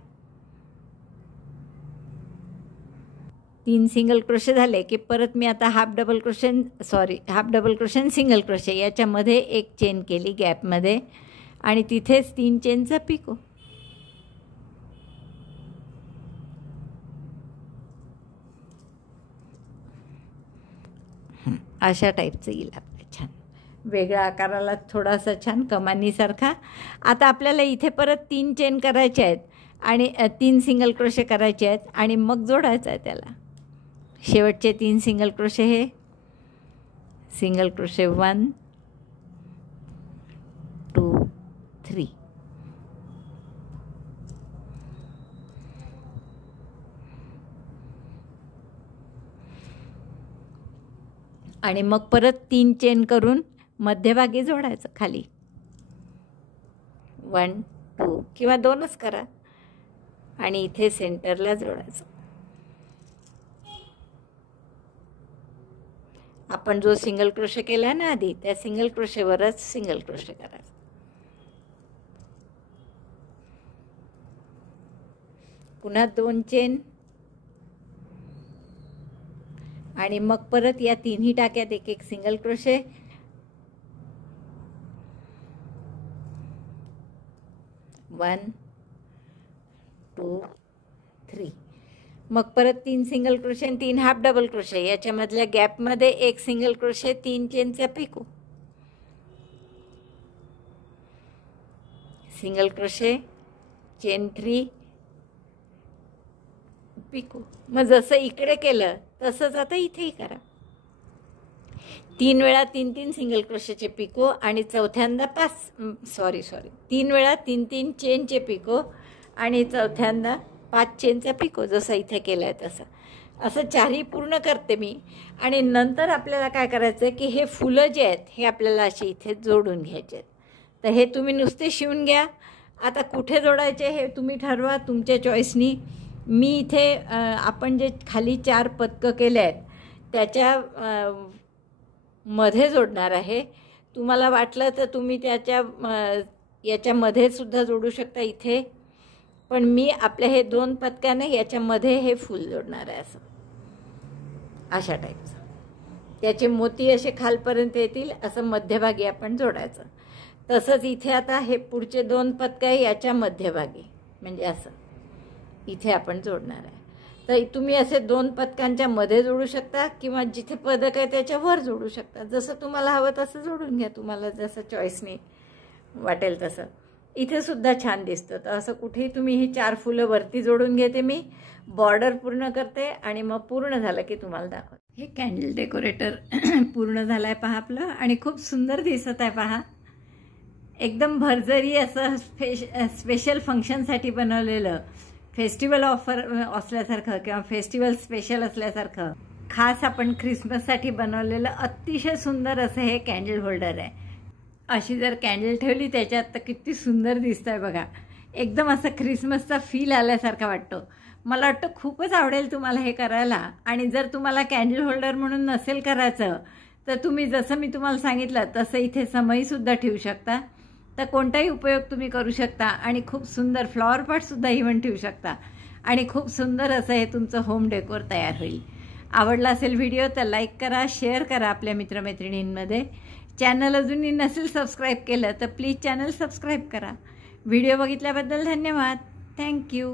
3 सिंगल क्रोशे झाले की परत मी आता half double crochet single crochet याच्यामध्ये 1 चेन केली गॅपमध्ये आणि तिथेच 3 चेनचा पिको. अशा टाईपचं येईल आपलं छान, वेगळ्या आकाराला थोडासा छान कमानीसारखा. आता आपल्याला इथे परत 3 चेन करायचे आहेत आणि 3 सिंगल क्रोशे करायचे आहेत आणि मग जोडायचं आहे त्याला. शेवटचे 3 सिंगल क्रोशे हे सिंगल क्रोशे 1 2 3. आणि मग परत 3 चेन करून मध्यभागी जोडायचं खाली. 1 2 किंवा 2च करा आणि इथे सेंटरला जोडायचं. आपण जो सिंगल क्रोशे केला ना आधी, त्या सिंगल क्रोशेवरच सिंगल क्रोशे करायचं. पुन्हा 2 चेन आणि मग परत या तिन्ही टाक्यात 1 सिंगल क्रोशे. 1 2 3. मग परत 3 सिंगल क्रोशे आणि 3 हाफ डबल क्रोशे, याच्यामधल्या गॅपमध्ये 1 सिंगल क्रोशे, 3 चेनचा picot, single crochet, chain 3, picot. मग जसं इकडे केलं तसंच आता इथेही करा. 3 वेळा 3 सिंगल क्रोशेचे पिको आणि चौथ्यांदा 3 वेळा 3 चेनचे पिको आणि चौथ्यांदा 5 चेनचा पिको, जसं इथे केलं आहे तसं. असं 4ही पूर्ण करते मी. आणि नंतर आपल्याला काय करायचं आहे की हे फुलं जे आहेत हे आपल्याला असे इथे जोडून घ्यायचे आहेत. तर हे तुम्ही नुसते शिवून घ्या. आता कुठे जोडायचे हे तुम्ही ठरवा तुमच्या चॉईसनी. मी इथे आपण जे खाली 4 पदकं केले आहेत त्याच्या मध्ये जोडणार आहे. तुम्हाला वाटलं तर तुम्ही याच्यामध्ये सुद्धा जोडू शकता इथे, पण मी आपल्या हे 2 पदकाने याच्यामध्ये हे फूल जोडणार आहे. असं अशा टाईपचं त्याचे मोती असे खालपर्यंत येतील असं मध्यभागी आपण जोडायचं. तसंच इथे आता हे पुढचे 2 पदकं आहे याच्या मध्यभागी, म्हणजे असं इथे आपण जोडणार आहे. तर तुम्ही असे 2 पदकांच्या मध्ये जोडू शकता किंवा जिथे पदक आहे त्याच्या वर जोडू शकता. जसं तुम्हाला हवं तसं जोडून घ्या, तुम्हाला जसं चॉईसने वाटेल तसं. इथे सुद्धा छान दिसतं. तर असं कुठेही तुम्ही ही 4 फुलं वरती जोडून घेते मी, बॉर्डर पूर्ण करते आणि मग पूर्ण झालं की तुम्हाला दाखवते. हे कॅन्डल डेकोरेटर पूर्ण झालं आहे पहा आपलं, आणि खूप सुंदर दिसत आहे पहा. एकदम भरजरी असं स्पेशल फंक्शनसाठी बनवलेलं, फेस्टिवल ऑफर असल्यासारखं किंवा फेस्टिवल स्पेशल असल्यासारखं खास आपण ख्रिसमससाठी बनवलेलं अतिशय सुंदर असं हे कॅन्डल होल्डर आहे. अशी जर कॅन्डल ठेवली त्याच्यात तर किती सुंदर दिसत आहे बघा. एकदम असं ख्रिसमसचा फील आल्यासारखा वाटतो. मला वाटतं खूपच आवडेल तुम्हाला हे करायला. आणि जर तुम्हाला कॅन्डल होल्डर म्हणून नसेल करायचं तर तुम्ही जसं मी तुम्हाला सांगितलं तसं इथे समईसुद्धा ठेवू शकता. तर कोणताही उपयोग तुम्ही करू शकता आणि खूप सुंदर फ्लॉवर पॉटसुद्धा इव्हन ठेवू शकता आणि खूप सुंदर असं हे तुमचं होम डेकोर तयार होईल. आवडला असेल व्हिडिओ तर लाईक करा, शेअर करा आपल्या मित्रमैत्रिणींमध्ये. चॅनल अजूनही नसेल सबस्क्राईब केलं तर प्लीज चॅनल सबस्क्राईब करा. व्हिडिओ बघितल्याबद्दल धन्यवाद. थँक्यू.